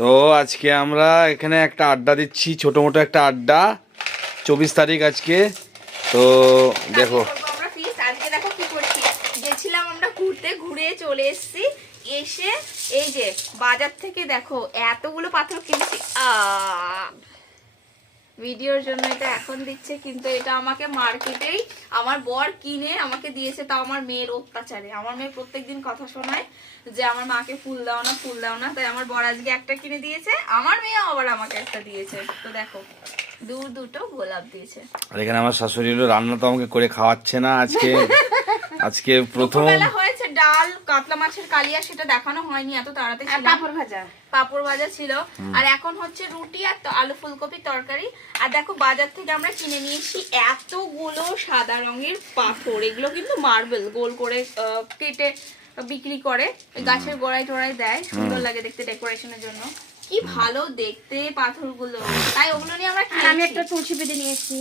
তো আজকে আমরা এখানে একটা আড্ডা দিচ্ছি, ছোট মোটো একটা আড্ডা। 24 তারিখ আজকে। তো দেখো আমরা ফিস আজকে দেখো কি করছি, গেছিলাম আমরা ঘুরতে, ঘুরে চলে এসেছি। এসে এই যে বাজার থেকে দেখো এতগুলো পাথর কিনছি। ভিডিওর জন্য এটা এখন দিচ্ছে, কিন্তু এটা আমাকে মার্কেটেই আমার বর কিনে আমাকে দিয়েছে, তাও আমার মেয়ের অত্যাচারে। আমার মেয়ে প্রত্যেকদিন কথা শোনায় যে আমার মাকে ফুল দাও না, ফুল দাও না, তাই আমার বর আজকে একটা কিনে দিয়েছে, আমার মেয়ে আবার আমাকে একটা দিয়েছে। তো দেখো দুটো গোলাপ দিয়েছে। আর এখানে আমার শাশুড়ি হলো রান্না তো আমাকে করে খাওয়াচ্ছে না আজকে। আজকে প্রথম দুপুরবেলা হয়েছে ডাল, কাতলা মাছের কালিয়া, সেটা দেখানো হয়নি, এত তাড়াতাড়ি ছিল। পাপড় ভাজা ছিল। আর এখন হচ্ছে রুটি আর আলু ফুলকপি তরকারি। আর দেখো বাজার থেকে আমরা কিনে নিয়েছি এতগুলো সাদা রঙের পাথর। এগুলো কিন্তু মার্বেল, গোল করে কেটে বিক্রি করে, গাছের গোড়ায় টোড়ায় দেয়, সুন্দর লাগে দেখতে ডেকোরেশনের জন্য। কি ভালো দেখতে পাথরগুলো, তাই ওগুলো নিয়ে আমরা আমি একটা তুলসী পেতে নিয়েছি।